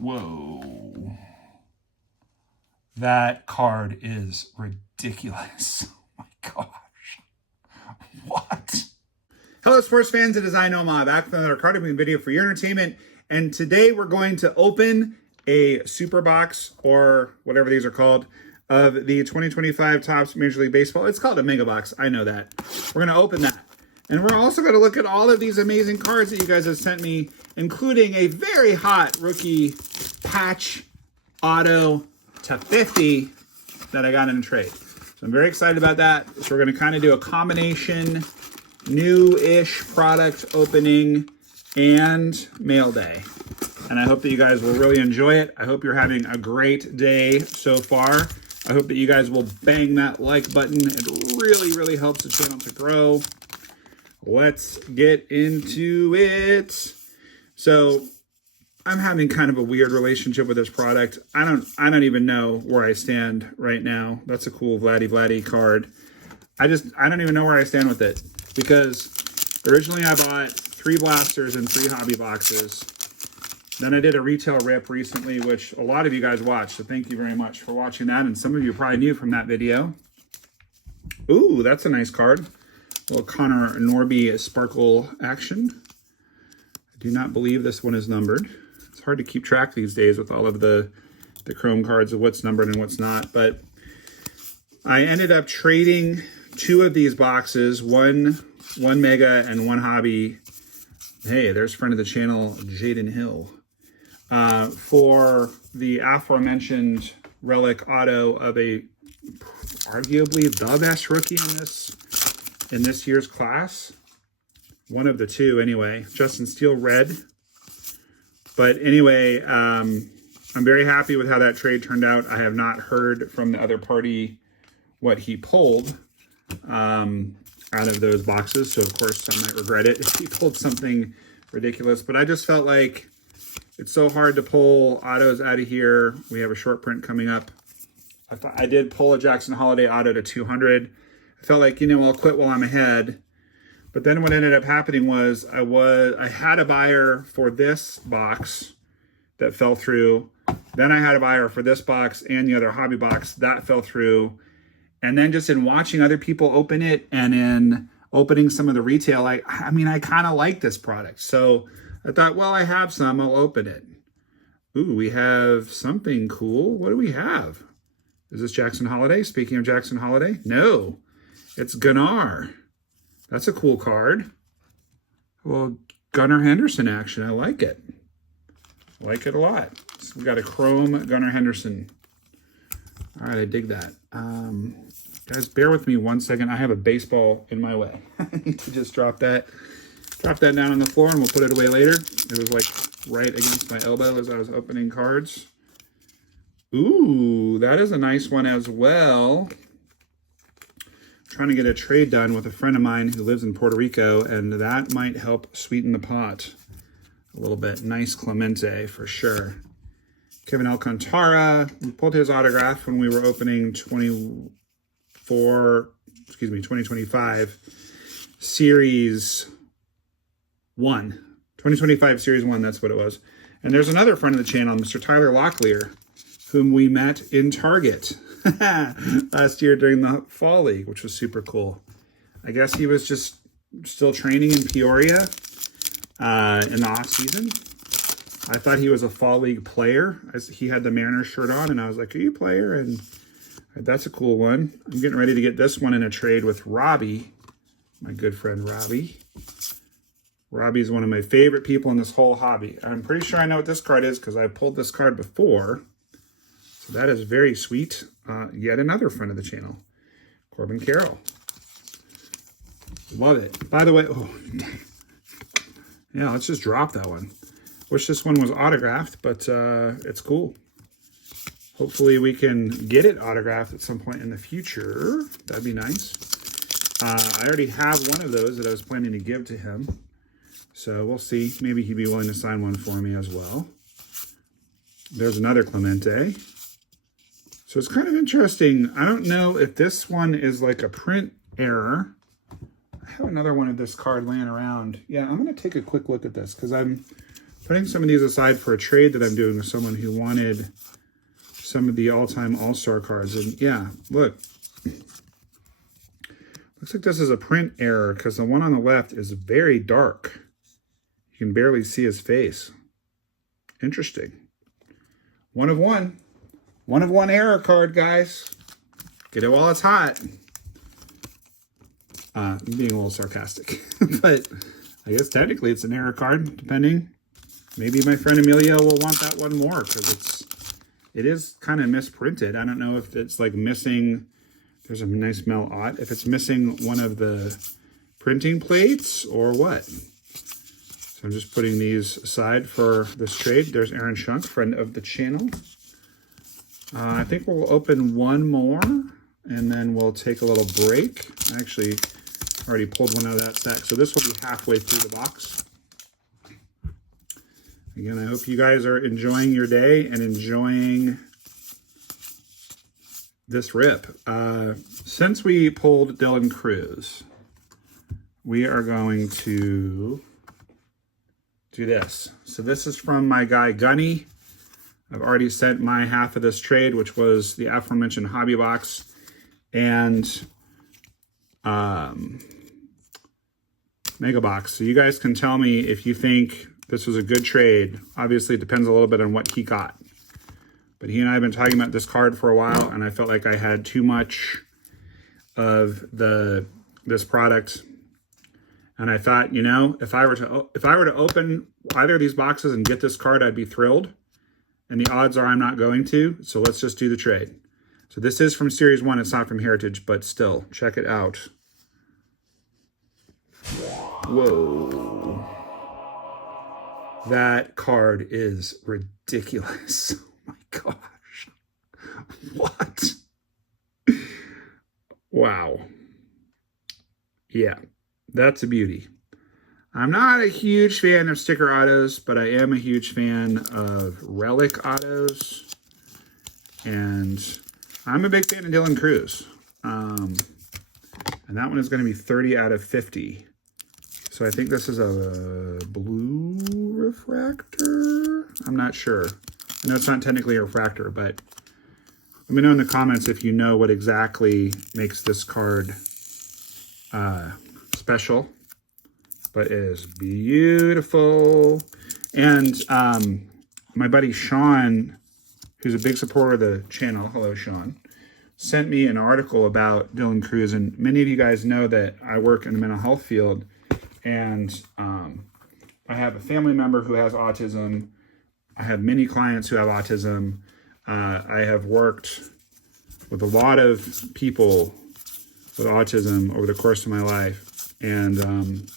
Whoa. That card is ridiculous. Oh my gosh. What? Hello, sports fans. It is I Know Ma, back with another card opening video for your entertainment. And today we're going to open a super box, or whatever these are called, of the 2025 Topps Major League Baseball. It's called a mega box. I know that. We're going to open that. And we're also going to look at all of these amazing cards that you guys have sent me, including a very hot rookie patch auto /50 that I got in a trade. So I'm very excited about that. So we're going to kind of do a combination new-ish product opening and mail day. And I hope that you guys will really enjoy it. I hope you're having a great day so far. I hope that you guys will bang that like button. It really, really helps the channel to grow. Let's get into it. So I'm having kind of a weird relationship with this product. I don't even know where I stand right now. That's a cool Vladdy card. I don't even know where I stand with it, because originally I bought 3 blasters and 3 hobby boxes. Then I did a retail rip recently, which a lot of you guys watched, so thank you very much for watching that. And some of you probably knew from that video. Ooh, that's a nice card. A little Connor Norby sparkle action. I do not believe this one is numbered. It's hard to keep track these days with all of the chrome cards of what's numbered and what's not. But I ended up trading 2 of these boxes, one mega and 1 hobby. Hey, there's friend of the channel, Jaden Hill, for the aforementioned relic auto of a arguably the best rookie in this year's class. One of the 2 anyway. Justin Steele red. But anyway, I'm very happy with how that trade turned out. I have not heard from the other party what he pulled out of those boxes. So of course I might regret it if he pulled something ridiculous. But I just felt like it's so hard to pull autos out of here. We have a short print coming up. I did pull a Jackson Holiday auto to 200. I felt like, I'll quit while I'm ahead. But then what ended up happening was I had a buyer for this box that fell through. Then I had a buyer for this box and the other hobby box that fell through. And then just in watching other people open it and in opening some of the retail, I kind of like this product. So I thought, well, I have some, I'll open it. Ooh, we have something cool. What do we have? Is this Jackson Holiday? Speaking of Jackson Holiday, no. It's Gunnar. That's a cool card. Well, Gunnar Henderson action. I like it. I like it a lot. So we got a chrome Gunnar Henderson. All right, I dig that. Guys, bear with me 1 second. I have a baseball in my way. I need to just drop that down on the floor, and we'll put it away later. It was like right against my elbow as I was opening cards. Ooh, that is a nice one as well. Trying to get a trade done with a friend of mine who lives in Puerto Rico, and that might help sweeten the pot a little bit. Nice Clemente for sure. Kevin Alcantara, we pulled his autograph when we were opening 2025 Series 1. 2025 Series 1, that's what it was. And there's another friend of the channel, Mr. Tyler Locklear, whom we met in Target last year during the Fall League, which was super cool. I guess he was just still training in Peoria in the off season. I thought he was a Fall League player. He had the Mariners shirt on, and I was like, are you a player? And that's a cool one. I'm getting ready to get this one in a trade with Robbie, my good friend Robbie. Robbie's one of my favorite people in this whole hobby. I'm pretty sure I know what this card is because I pulled this card before. So that is very sweet. Yet another friend of the channel, Corbin Carroll. Love it. By the way, yeah, let's just drop that one. Wish this one was autographed, but it's cool. Hopefully we can get it autographed at some point in the future. That'd be nice. I already have one of those that I was planning to give to him. So we'll see. Maybe he'd be willing to sign one for me as well. There's another Clemente. So it's kind of interesting. I don't know if this one is like a print error. I have another one of this card laying around. Yeah, I'm going to take a quick look at this because I'm putting some of these aside for a trade that I'm doing with someone who wanted some of the all-time all-star cards. And yeah, look. Looks like this is a print error because the one on the left is very dark. You can barely see his face. Interesting. One of one. One of one error card, guys. Get it while it's hot. I'm being a little sarcastic. But I guess technically it's an error card, depending. Maybe my friend Emilio will want that one more because it is kind of misprinted. I don't know if it's like missing... There's a nice Mel Ott. If it's missing one of the printing plates or what. So I'm just putting these aside for this trade. There's Aaron Shunk, friend of the channel. I think we'll open one more and then we'll take a little break. I actually already pulled one out of that stack. So this will be halfway through the box. Again, I hope you guys are enjoying your day and enjoying this rip. Since we pulled Dylan Cruz, we are going to do this. So this is from my guy Gunny. I've already sent my half of this trade, which was the aforementioned hobby box and mega box. So you guys can tell me if you think this was a good trade. Obviously, it depends a little bit on what he got. But he and I have been talking about this card for a while, and I felt like I had too much of this product. And I thought, you know, if I were to open either of these boxes and get this card, I'd be thrilled. And the odds are I'm not going to. So let's just do the trade. So this is from Series 1. It's not from Heritage, but still, check it out. Whoa. That card is ridiculous. Gosh, what? Wow. Yeah, that's a beauty. I'm not a huge fan of sticker autos, but I am a huge fan of relic autos. And I'm a big fan of Dylan Cruz. And that one is going to be 30 out of 50. So I think this is a blue refractor. I'm not sure. I know it's not technically a refractor, but let me know in the comments if you know what exactly makes this card special. But it is beautiful. And my buddy Sean, who's a big supporter of the channel, hello Sean, sent me an article about Dylan Cruz. And many of you guys know that I work in the mental health field. And I have a family member who has autism. I have many clients who have autism. I have worked with a lot of people with autism over the course of my life. And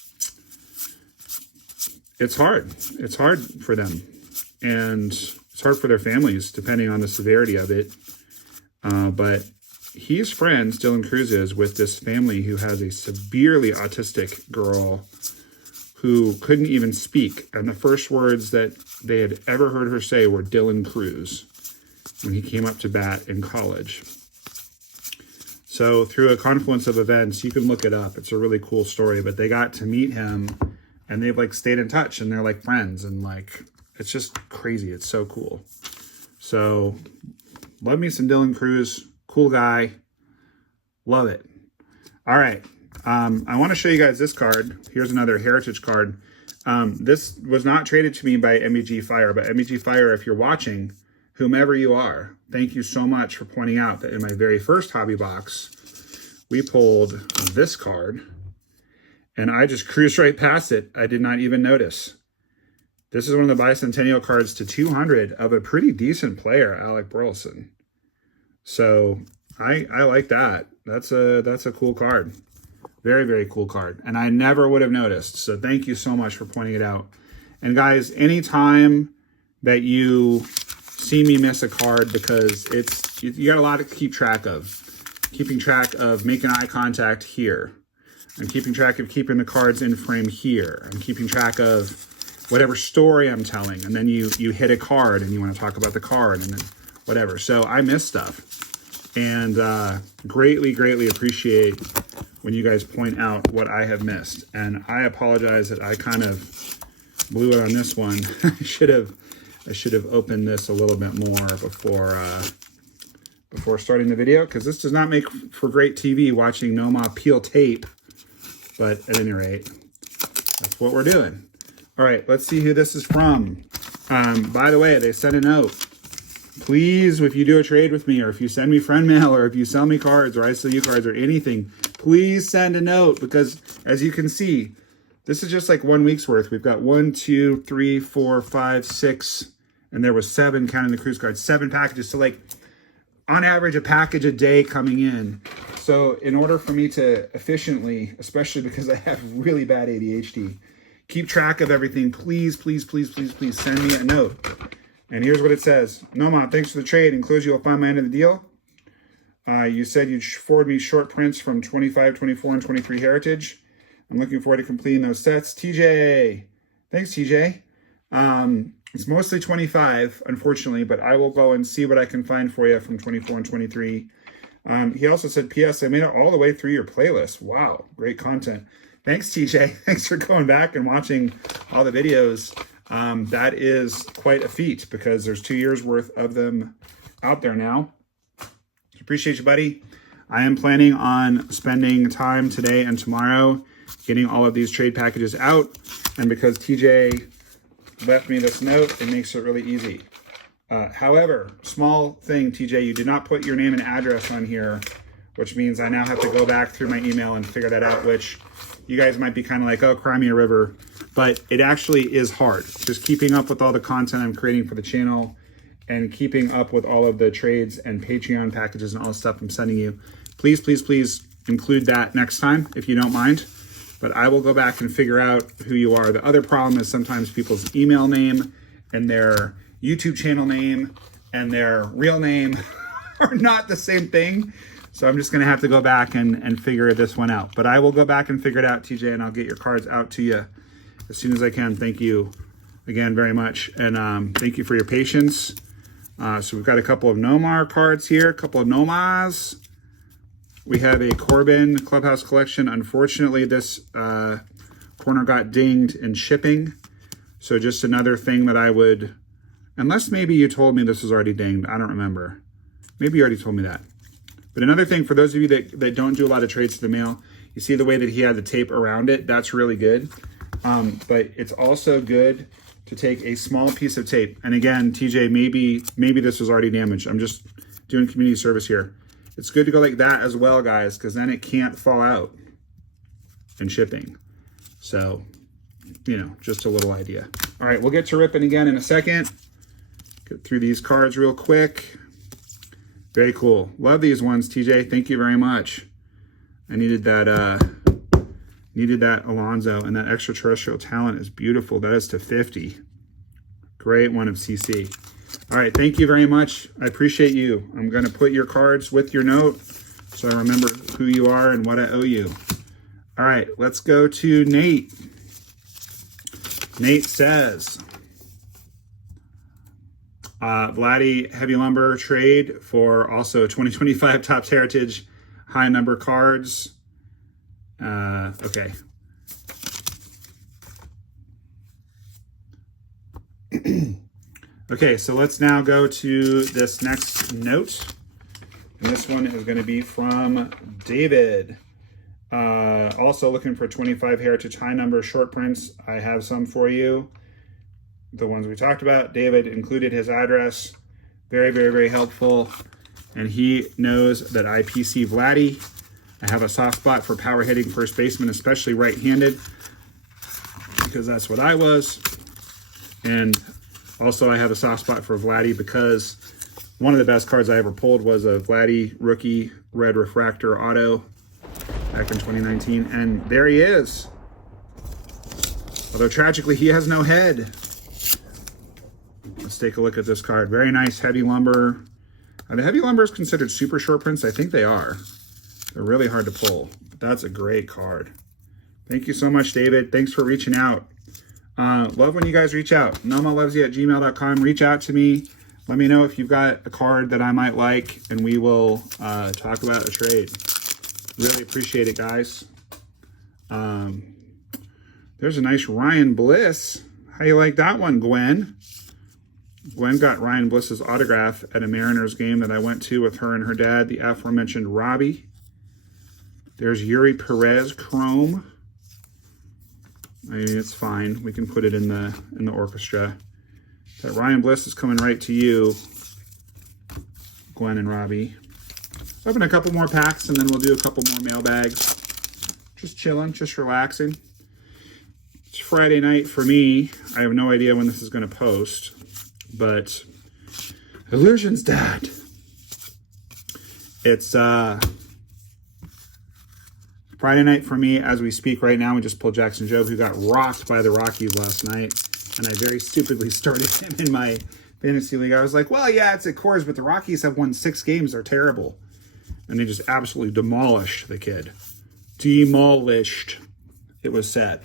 it's hard. It's hard for them. And it's hard for their families, depending on the severity of it. But he's friends, Dylan Cruz is, with this family who has a severely autistic girl who couldn't even speak. And the first words that they had ever heard her say were Dylan Cruz when he came up to bat in college. So through a confluence of events, you can look it up. It's a really cool story, but they got to meet him and they've like stayed in touch and they're like friends and like, it's just crazy. It's so cool. So love me some Dylan Cruz, cool guy. Love it. All right. I want to show you guys this card. Here's another Heritage card. This was not traded to me by MEG Fire, but MEG Fire, if you're watching, whomever you are, thank you so much for pointing out that in my very first hobby box, we pulled this card and I just cruised right past it. I did not even notice. This is one of the bicentennial cards to 200 of a pretty decent player, Alec Burleson. So I like that. That's a cool card. Very, very cool card. And I never would have noticed. So thank you so much for pointing it out. And guys, anytime that you see me miss a card, because you got a lot to keep track of. Keeping track of making eye contact here. I'm keeping track of keeping the cards in frame here. I'm keeping track of whatever story I'm telling. And then you hit a card and you want to talk about the card and then whatever. So I miss stuff. And greatly, greatly appreciate when you guys point out what I have missed. And I apologize that I kind of blew it on this one. I should have opened this a little bit more before starting the video, because this does not make for great TV watching Noma peel tape. But at any rate, that's what we're doing. All right, let's see who this is from. By the way, they sent a note. Please, if you do a trade with me, or if you send me friend mail, or if you sell me cards, or I sell you cards, or anything, please send a note, because as you can see, this is just like 1 week's worth. We've got 1, 2, 3, 4, 5, 6, and there was 7, counting the Cruz cards, 7 packages. So like on average, a package a day coming in. So in order for me to efficiently, especially because I have really bad ADHD, keep track of everything, please, please, please, please, please send me a note. And here's what it says. Noma, thanks for the trade. Enclosed, you'll find my end of the deal. You said you'd forward me short prints from 25, 24, and 23 Heritage. I'm looking forward to completing those sets. TJ, thanks, TJ. It's mostly 25, unfortunately, but I will go and see what I can find for you from 24 and 23. He also said, P.S. I made it all the way through your playlist. Wow, great content. Thanks, TJ. Thanks for going back and watching all the videos. That is quite a feat, because there's 2 years worth of them out there now. Appreciate you, buddy. I am planning on spending time today and tomorrow getting all of these trade packages out. And because TJ left me this note, it makes it really easy. However, small thing, TJ, you did not put your name and address on here, which means I now have to go back through my email and figure that out, which you guys might be kind of like, oh, cry me a river. But it actually is hard. Just keeping up with all the content I'm creating for the channel and keeping up with all of the trades and Patreon packages and all the stuff I'm sending you. Please, please, please include that next time, if you don't mind. But I will go back and figure out who you are. The other problem is sometimes people's email name and their YouTube channel name and their real name are not the same thing. So I'm just going to have to go back and figure this one out. But I will go back and figure it out, TJ, and I'll get your cards out to you as soon as I can. Thank you again very much. And thank you for your patience. So we've got a couple of Nomar cards here, a couple of Nomas. We have a Corbin Clubhouse Collection. Unfortunately, this corner got dinged in shipping. So just another thing that I would, unless maybe you told me this was already dinged. I don't remember. Maybe you already told me that. But another thing, for those of you that don't do a lot of trades to the mail, you see the way that he had the tape around it. That's really good. But it's also good to take a small piece of tape. And again, TJ, maybe this was already damaged. I'm just doing community service here. It's good to go like that as well, guys, because then it can't fall out in shipping. So, you know, just a little idea. All right, we'll get to ripping again in a second. Get through these cards real quick. Very cool. Love these ones, TJ. Thank you very much. I needed that Alonzo, and that extraterrestrial talent is beautiful. That is to 50. Great one of CC. All right, thank you very much. I appreciate you. I'm going to put your cards with your note so I remember who you are and what I owe you. All right, let's go to Nate. Nate says, Vladdy Heavy Lumber trade for also 2025 Topps Heritage high number cards. Okay. Okay, so let's now go to this next note. And this one is going to be from David. Also looking for 25 Heritage high number short prints. I have some for you. The ones we talked about. David included his address. Very, very, very helpful. And he knows that I PC Vladdy. I have a soft spot for power hitting first baseman, especially right-handed, because that's what I was. And also I have a soft spot for Vladdy because one of the best cards I ever pulled was a Vladdy rookie red refractor auto back in 2019. And there he is. Although tragically, he has no head. Let's take a look at this card. Very nice heavy lumber. Are the heavy lumbers considered super short prints? I think they are. They're really hard to pull. But that's a great card. Thank you so much, David. Thanks for reaching out. Love when you guys reach out. NomaLovesYou@gmail.com. Reach out to me. Let me know if you've got a card that I might like, and we will talk about a trade. Really appreciate it, guys. There's a nice Ryan Bliss How you like that one, Gwen? Gwen got Ryan Bliss's autograph at a Mariners game that I went to with her and her dad, the aforementioned Robbie. There's Yuri Perez Chrome. I mean, it's fine. We can put it in the orchestra. That Ryan Bliss is coming right to you, Gwen and Robbie. Open a couple more packs and then we'll do a couple more mailbags. Just chilling, just relaxing. It's Friday night for me. I have no idea when this is going to post, but Illusion's dad. It's Friday night for me as we speak right now. We just pulled Jackson Jobe, who got rocked by the Rockies last night, and I very stupidly started him in my fantasy league. I was like, well, yeah, it's at Coors, but the Rockies have won 6 games. They're terrible. And they just absolutely demolished the kid. Demolished. It was sad.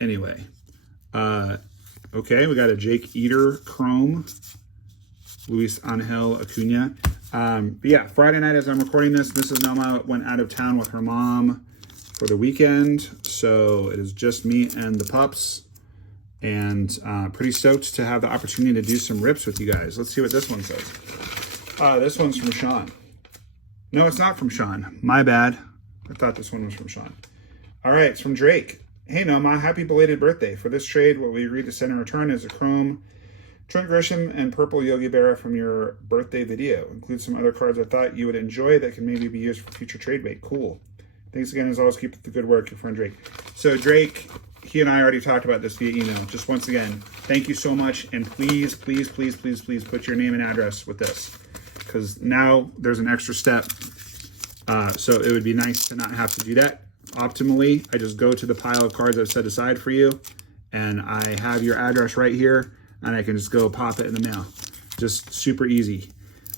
Anyway. Okay, we got a Jake Eater Chrome. Luis Angel Acuna. But yeah, Friday night as I'm recording this, Mrs. Noma went out of town with her mom for the weekend. So it is just me and the pups. And pretty stoked to have the opportunity to do some rips with you guys. Let's see what this one says. This one's from Sean. No, it's not from Sean. My bad. I thought this one was from Sean. All right, it's from Drake. Hey, Noma, happy belated birthday. For this trade, what we agreed to send in return is a Chrome Trent Grisham and purple Yogi Berra from your birthday video. Include some other cards I thought you would enjoy that can maybe be used for future trade bait. Cool. Thanks again, as always. Keep up the good work, your friend Drake. So Drake, he and I already talked about this via email. Just once again, thank you so much. And please, please, please, please, please put your name and address with this, because now there's an extra step. So it would be nice to not have to do that. Optimally, I just go to the pile of cards I've set aside for you, and I have your address right here, and I can just go pop it in the mail. Just super easy.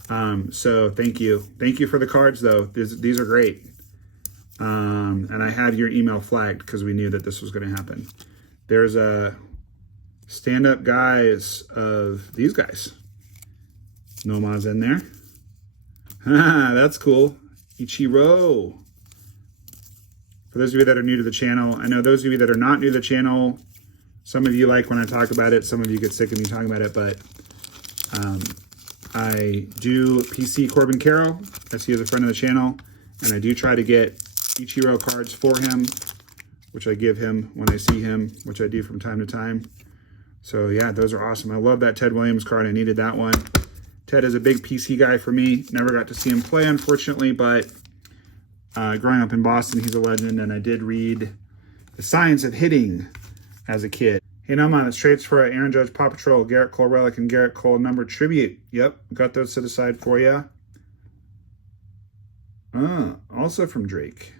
So thank you. Thank you for the cards, though. These are great. And I had your email flagged because we knew that this was going to happen. There's a stand-up guys of these guys. Noma's in there. That's cool. Ichiro. For those of you that are new to the channel, I know those of you that are not new to the channel, some of you like when I talk about it, some of you get sick of me talking about it, but I do PC Corbin Carroll. I see he is a friend of the channel, and I do try to get Ichiro cards for him, which I give him when I see him, which I do from time to time. So yeah, those are awesome. I love that Ted Williams card. I needed that one. Ted is a big PC guy for me. Never got to see him play, unfortunately, but growing up in Boston, he's a legend, and I did read The Science of Hitting as a kid. Hey, Noma, this trade's for Aaron Judge, Paw Patrol, Garrett Cole Relic, and Garrett Cole Number Tribute. Yep, got those set aside for you. Also from Drake.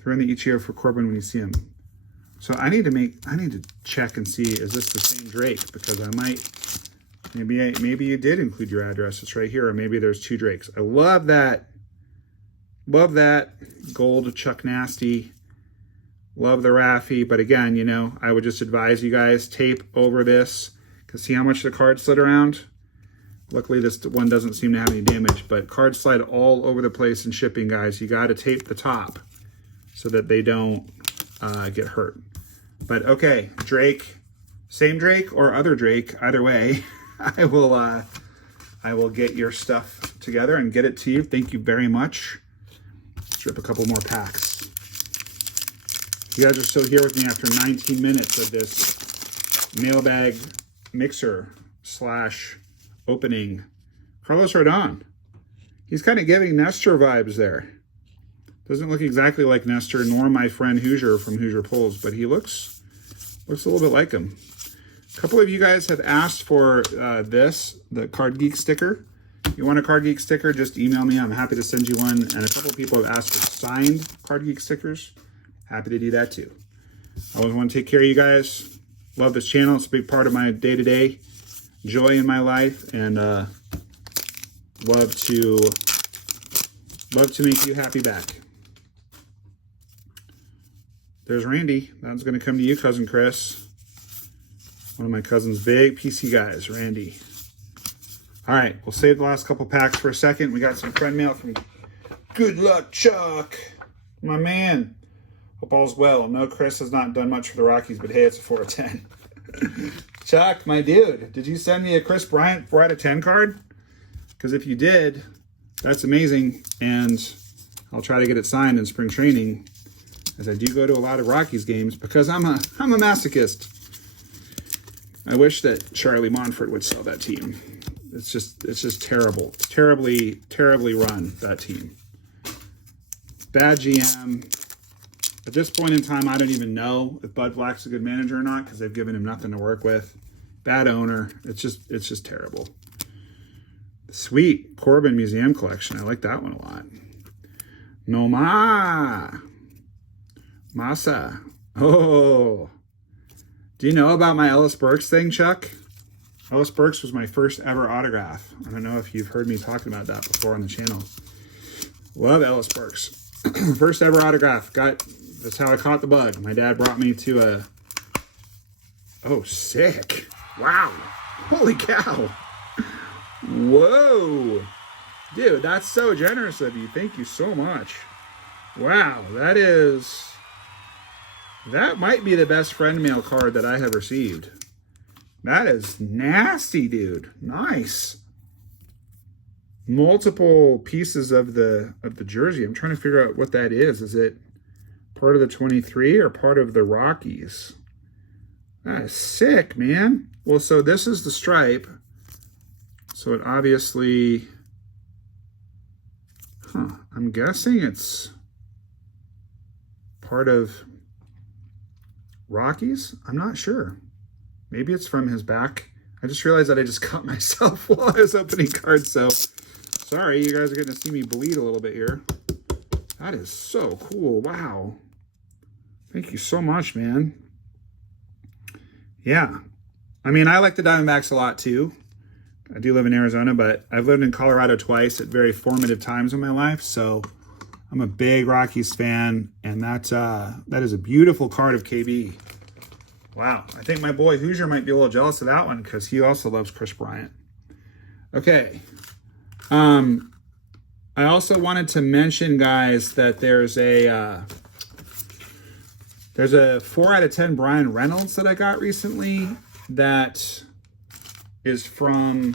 Throw in the Ichiro for Corbin when you see him. So I need to check and see, is this the same Drake? Because I might, maybe you did include your address. It's right here, or maybe there's 2 Drakes. I love that. Love that. Gold Chuck Nasty. Love the Raffy. But again, you know, I would just advise you guys, tape over this. Because see how much the card slid around? Luckily, this one doesn't seem to have any damage. But cards slide all over the place in shipping, guys. You got to tape the top so that they don't get hurt. But okay, Drake. Same Drake or other Drake. Either way, I will get your stuff together and get it to you. Thank you very much. Rip a couple more packs. You guys are still here with me after 19 minutes of this mailbag mixer / opening. Carlos Rodon. He's kind of giving Nestor vibes there. Doesn't look exactly like Nestor, nor my friend Hoosier from Hoosier Pulls, but he looks a little bit like him. A couple of you guys have asked for the Card Geek sticker. If you want a Card Geek sticker, just email me. I'm happy to send you one. And a couple of people have asked for signed Card Geek stickers. Happy to do that too. I always want to take care of you guys. Love this channel. It's a big part of my day-to-day joy in my life, and love to make you happy back. There's Randy. That's going to come to you, Cousin Chris. One of my cousin's big PC guys, Randy. All right, we'll save the last couple packs for a second. We got some friend mail from Good Luck Chuck, my man. Hope all's well. No, Chris has not done much for the Rockies, but hey, it's a 4 out of 10. Chuck, my dude, did you send me a Chris Bryant 4 out of 10 card? Because if you did, that's amazing, and I'll try to get it signed in spring training, as I do go to a lot of Rockies games because I'm a masochist. I wish that Charlie Monfort would sell that team. It's just terrible. It's terribly run, that team. Bad GM. At this point in time, I don't even know if Bud Black's a good manager or not because they've given him nothing to work with. Bad owner. It's just terrible. Sweet Corbin Museum Collection. I like that one a lot. Noma. Masa. Oh. Do you know about my Ellis Burks thing, Chuck? Ellis Burks was my first ever autograph. I don't know if you've heard me talking about that before on the channel. Love Ellis Burks. First ever autograph. That's how I caught the bug. My dad brought me to a... Oh, sick. Wow. Holy cow. Whoa. Dude, that's so generous of you. Thank you so much. Wow, that might be the best friend mail card that I have received. That is nasty, dude. Nice. Multiple pieces of the jersey. I'm trying to figure out what that is. Is it part of the 23 or part of the Rockies? That is sick, man. Well, so this is the stripe. So it obviously, I'm guessing it's part of Rockies. I'm not sure. Maybe it's from his back. I just realized that I just cut myself while I was opening cards. So sorry, you guys are getting to see me bleed a little bit here. That is so cool. Wow. Thank you so much, man. Yeah. I mean, I like the Diamondbacks a lot too. I do live in Arizona, but I've lived in Colorado twice at very formative times in my life. So I'm a big Rockies fan, and that is a beautiful card of KB. Wow. I think my boy Hoosier might be a little jealous of that one because he also loves Chris Bryant. Okay. I also wanted to mention, guys, that there's a 4 out of 10 Brian Reynolds that I got recently that is from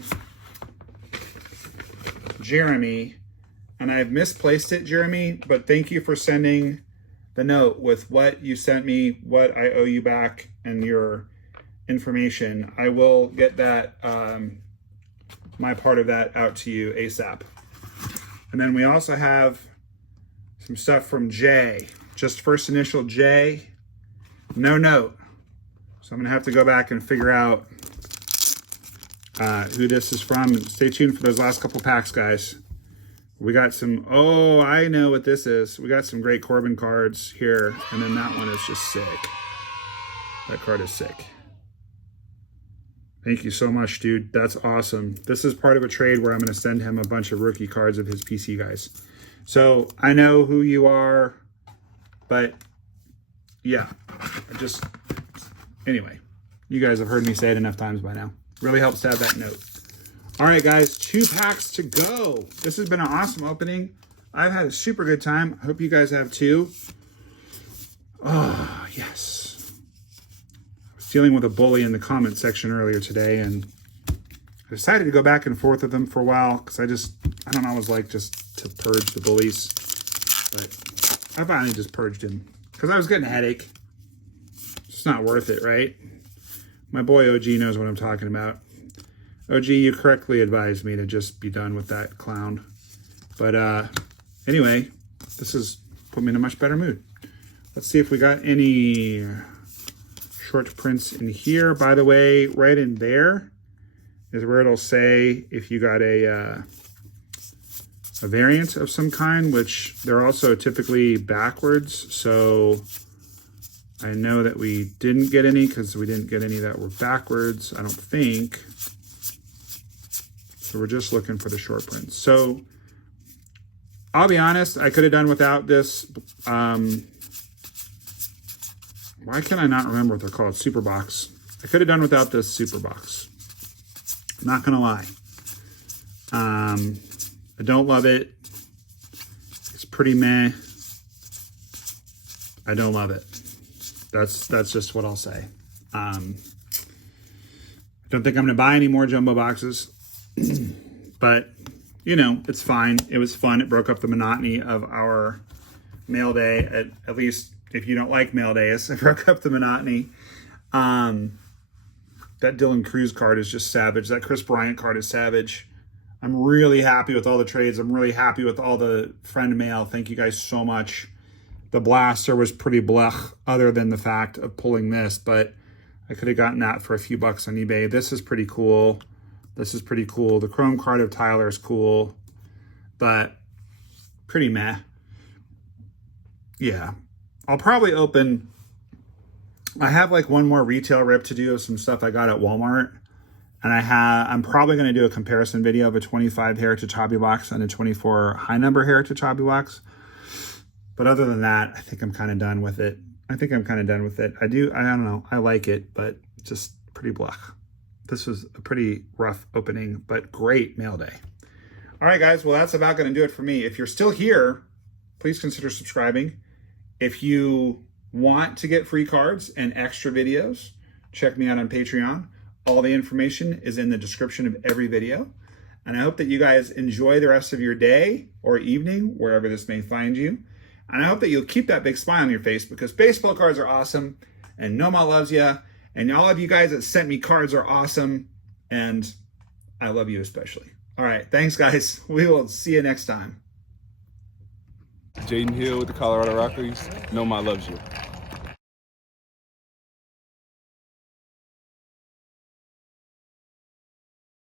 Jeremy, and I've misplaced it, Jeremy, but thank you for sending the note with what you sent me, what I owe you back, and your information. I will get that, my part of that out to you ASAP. And then we also have some stuff from Jay, just first initial J, no note. So I'm gonna have to go back and figure out who this is from. Stay tuned for those last couple packs, guys. We got some, oh, I know what this is. We got some great Corbin cards here, and then that one is just sick. That card is sick. Thank you so much, dude. That's awesome. This is part of a trade where I'm going to send him a bunch of rookie cards of his PC guys. So I know who you are, but yeah, anyway, you guys have heard me say it enough times by now. Really helps to have that note. All right, guys, 2 packs to go. This has been an awesome opening. I've had a super good time. I hope you guys have too. Oh, yes. I was dealing with a bully in the comment section earlier today, and I decided to go back and forth with them for a while because I don't always like just to purge the bullies. But I finally just purged him because I was getting a headache. It's not worth it, right? My boy OG knows what I'm talking about. OG, you correctly advised me to just be done with that clown. But anyway, this has put me in a much better mood. Let's see if we got any short prints in here. By the way, right in there is where it'll say if you got a variant of some kind, which they're also typically backwards. So I know that we didn't get any because we didn't get any that were backwards, I don't think. So we're just looking for the short prints. So I'll be honest, I could have done without this. Why can I not remember what they're called? Super box. I could have done without this super box. I'm not gonna lie. I don't love it. It's pretty meh. I don't love it. That's just what I'll say. I don't think I'm gonna buy any more jumbo boxes, but you know, it's fine. It was fun. It broke up the monotony of our mail day. At least if you don't like mail days, it broke up the monotony. That Dylan Cruz card is just savage. That Chris Bryant card is savage. I'm really happy with all the trades. I'm really happy with all the friend mail. Thank you guys so much. The blaster was pretty blech other than the fact of pulling this, but I could have gotten that for a few bucks on eBay. This is pretty cool. This is pretty cool. The chrome card of Tyler is cool, but pretty meh. Yeah, I'll probably open, I have like one more retail rip to do of some stuff I got at Walmart. And I'm probably going to do a comparison video of a 25 Heritage Hobby box and a 24 high number Heritage Hobby box. But other than that, I think I'm kind of done with it. I don't know. I like it, but just pretty blech. This was a pretty rough opening, but great mail day. All right, guys. Well, that's about going to do it for me. If you're still here, please consider subscribing. If you want to get free cards and extra videos, check me out on Patreon. All the information is in the description of every video. And I hope that you guys enjoy the rest of your day or evening, wherever this may find you. And I hope that you'll keep that big smile on your face, because baseball cards are awesome and Noma loves you. And all of you guys that sent me cards are awesome. And I love you especially. All right. Thanks, guys. We will see you next time. Jaden Hill with the Colorado Rockies. Noma loves you.